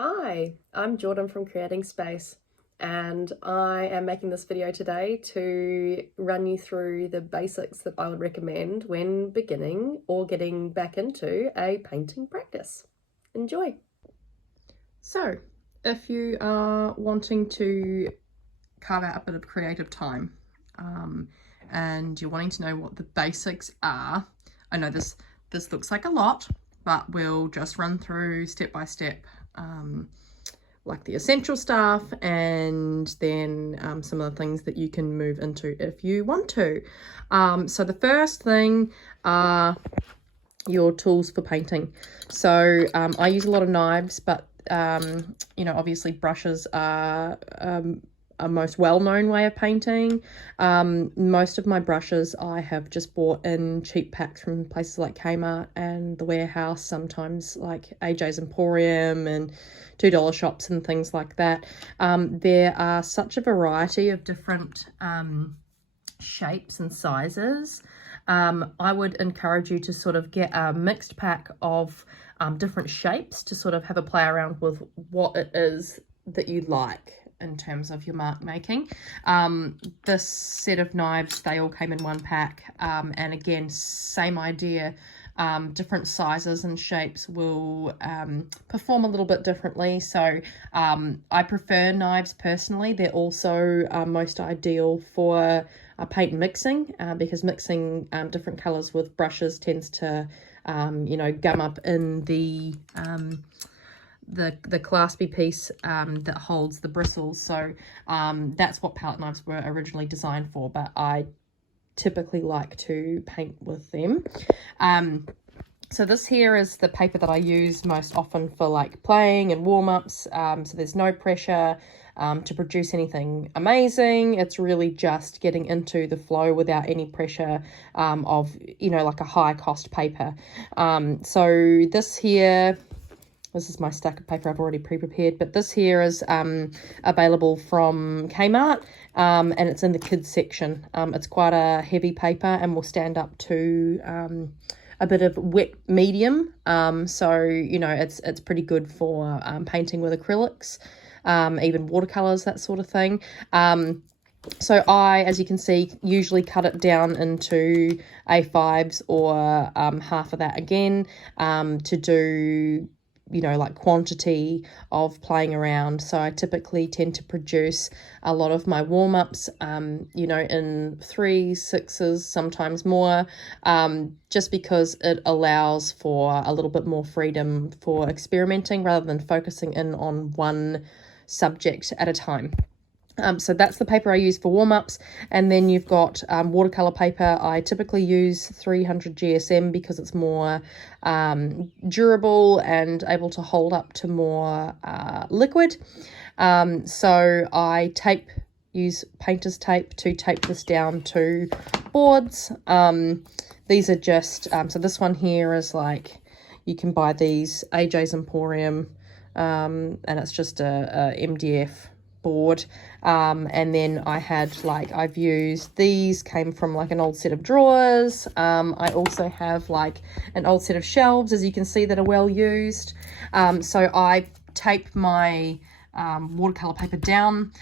Hi, I'm Jordan from Creating Space, and I am making this video today to run you through the basics that I would recommend when beginning or getting back into a painting practice. Enjoy! So, if you are wanting to carve out a bit of creative time and you're wanting to know what the basics are, I know this looks like a lot, but we'll just run through step by step like the essential stuff, and then some of the things that you can move into if you want to. So the first thing are your tools for painting. So I use a lot of knives, but you know, obviously brushes are a most well-known way of painting. Most of my brushes I have just bought in cheap packs from places like Kmart and the Warehouse, sometimes like AJ's Emporium and $2 shops and things like that. There are such a variety of different shapes and sizes. I would encourage you to sort of get a mixed pack of different shapes to sort of have a play around with what it is that you like in terms of your mark making. This set of knives, they all came in one pack, and again, same idea. Different sizes and shapes will perform a little bit differently. So I prefer knives personally. They're also most ideal for paint mixing, because mixing different colors with brushes tends to you know, gum up in the claspy piece that holds the bristles. So that's what palette knives were originally designed for, but I typically like to paint with them. So this here is the paper that I use most often for like playing and warm-ups. So there's no pressure to produce anything amazing. It's really just getting into the flow without any pressure of, you know, like a high cost paper. So this is my stack of paper I've already pre-prepared, but this here is available from Kmart, and it's in the kids section. It's quite a heavy paper and will stand up to a bit of wet medium, so you know, it's pretty good for painting with acrylics, even watercolors, that sort of thing. So I, as you can see, usually cut it down into A5s or half of that again, to do, you know, like quantity of playing around. So I typically tend to produce a lot of my warm-ups, you know, in 3s, 6s, sometimes more, just because it allows for a little bit more freedom for experimenting rather than focusing in on one subject at a time. So that's the paper I use for warm-ups. And then you've got watercolor paper. I typically use 300 GSM because it's more durable and able to hold up to more liquid. So I use painter's tape to tape this down to boards. These are just, so this one here is like, you can buy these AJ's Emporium, and it's just a MDF board. And then I had, like, I've used, these came from like an old set of drawers. I also have like an old set of shelves, as you can see, that are well used. So I tape my watercolor paper down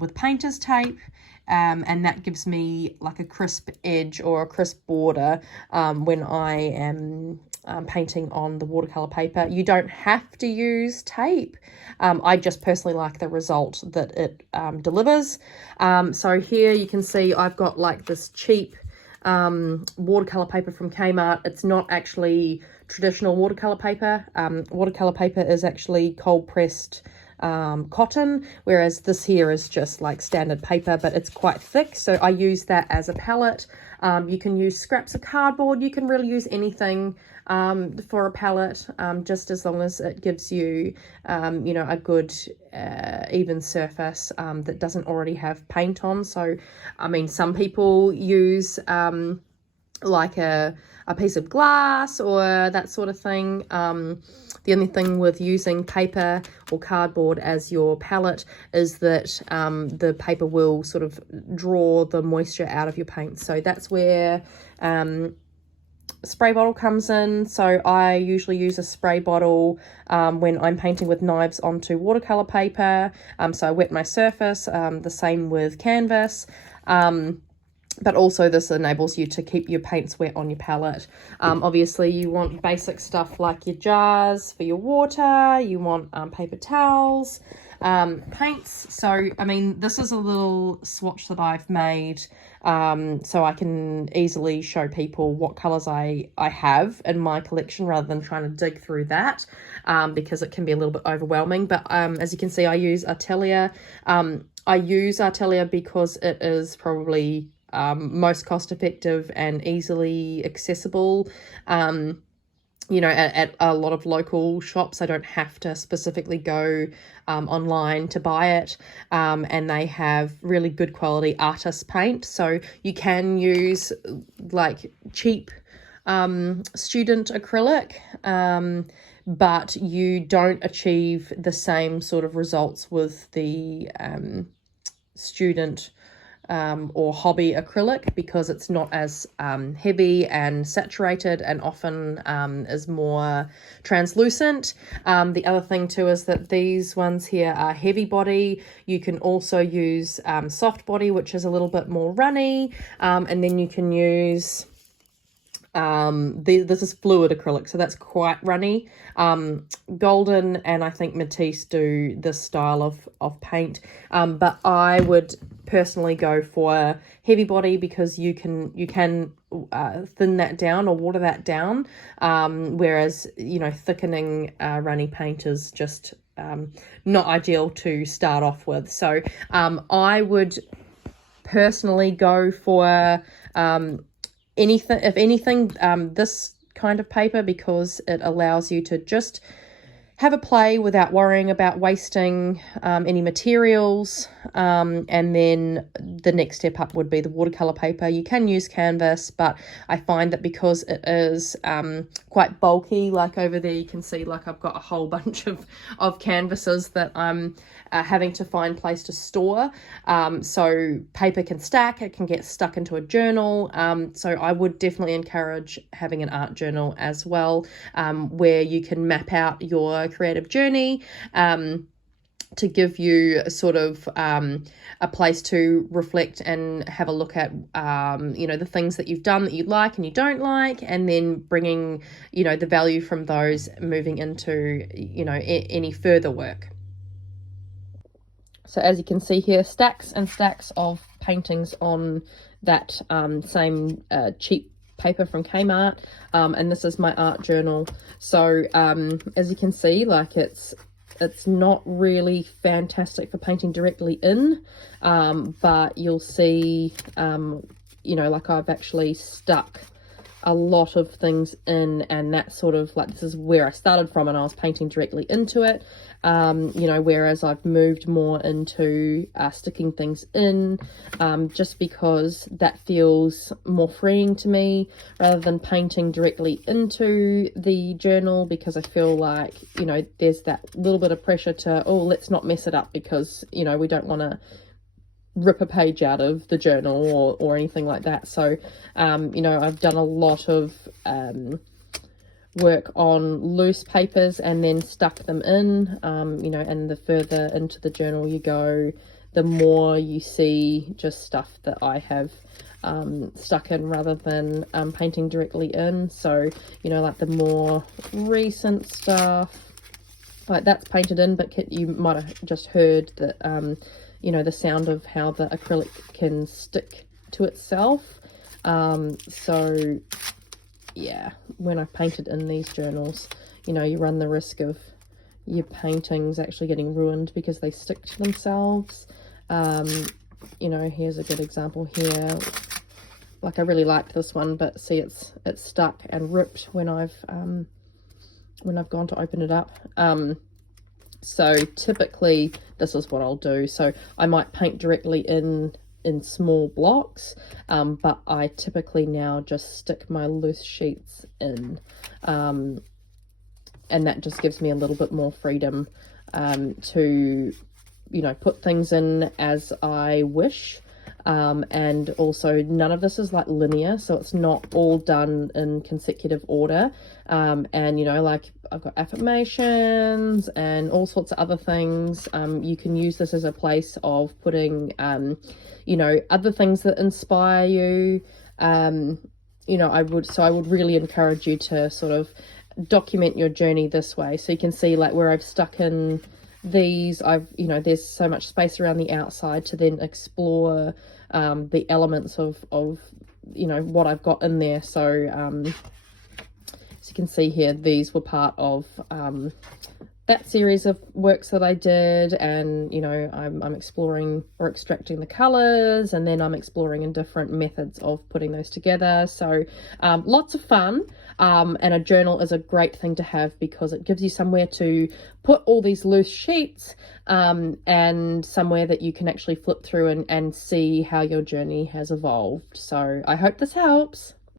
with painter's tape, and that gives me like a crisp edge or a crisp border when I am painting on the watercolor paper. You don't have to use tape. I just personally like the result that it delivers. So here you can see I've got like this cheap watercolor paper from Kmart. It's not actually traditional watercolor paper. Watercolor paper is actually cold pressed cotton, whereas this here is just like standard paper, but it's quite thick, so I use that as a palette. You can use scraps of cardboard. You can really use anything for a palette, just as long as it gives you, you know, a good even surface that doesn't already have paint on. So, I mean, some people use like a piece of glass or that sort of thing. The only thing with using paper or cardboard as your palette is that the paper will sort of draw the moisture out of your paint. So that's where spray bottle comes in. So I usually use a spray bottle when I'm painting with knives onto watercolor paper. So I wet my surface, the same with canvas. But also this enables you to keep your paints wet on your palette. Obviously you want basic stuff like your jars for your water, you want paper towels, paints. So, I mean, this is a little swatch that I've made so I can easily show people what colours I have in my collection rather than trying to dig through that because it can be a little bit overwhelming. But as you can see, I use Artelier. I use Artelier because it is probably most cost effective and easily accessible. You know, at a lot of local shops. I don't have to specifically go online to buy it. And they have really good quality artist paint. So you can use like cheap student acrylic, but you don't achieve the same sort of results with the student or hobby acrylic because it's not as heavy and saturated and often is more translucent. The other thing too is that these ones here are heavy body. You can also use soft body, which is a little bit more runny, and then you can use this is fluid acrylic, so that's quite runny. Golden and I think Matisse do this style of paint, but I would personally go for heavy body because you can thin that down or water that down, whereas, you know, thickening runny paint is just not ideal to start off with. So I would personally go for anything, this kind of paper, because it allows you to just have a play without worrying about wasting any materials. And then the next step up would be the watercolor paper. You can use canvas, but I find that because it is quite bulky, like over there you can see like I've got a whole bunch of canvases that I'm having to find place to store. So paper can stack, it can get stuck into a journal. So I would definitely encourage having an art journal as well, where you can map out your creative journey to give you a sort of a place to reflect and have a look at you know, the things that you've done that you like and you don't like, and then bringing, you know, the value from those moving into, you know, any further work. So as you can see here, stacks and stacks of paintings on that same cheap paper from Kmart, and this is my art journal. So as you can see, like it's not really fantastic for painting directly in, but you'll see, you know, like I've actually stuck a lot of things in, and that sort of like, this is where I started from and I was painting directly into it, you know, whereas I've moved more into sticking things in, just because that feels more freeing to me rather than painting directly into the journal, because I feel like, you know, there's that little bit of pressure to, oh, let's not mess it up, because, you know, we don't want to rip a page out of the journal or anything like that. So you know, I've done a lot of work on loose papers and then stuck them in, you know, and the further into the journal you go, the more you see just stuff that I have stuck in rather than painting directly in. So, you know, like the more recent stuff, like that's painted in, but you might have just heard that you know, the sound of how the acrylic can stick to itself. So yeah, when I painted in these journals, you know, you run the risk of your paintings actually getting ruined because they stick to themselves. You know, here's a good example here. Like I really liked this one, but see, it's stuck and ripped when I've gone to open it up. So typically this is what I'll do. So I might paint directly in small blocks, but I typically now just stick my loose sheets in, and that just gives me a little bit more freedom to, you know, put things in as I wish, And also none of this is like linear, so it's not all done in consecutive order. And you know, like I've got affirmations and all sorts of other things. You can use this as a place of putting you know, other things that inspire you. You know, I would really encourage you to sort of document your journey this way, so you can see like where I've stuck in these. You know, there's so much space around the outside to then explore the elements of you know, what I've got in there. So as you can see here, these were part of that series of works that I did, and you know, I'm exploring or extracting the colors, and then I'm exploring in different methods of putting those together. So lots of fun, and a journal is a great thing to have because it gives you somewhere to put all these loose sheets, and somewhere that you can actually flip through and see how your journey has evolved. So I hope this helps.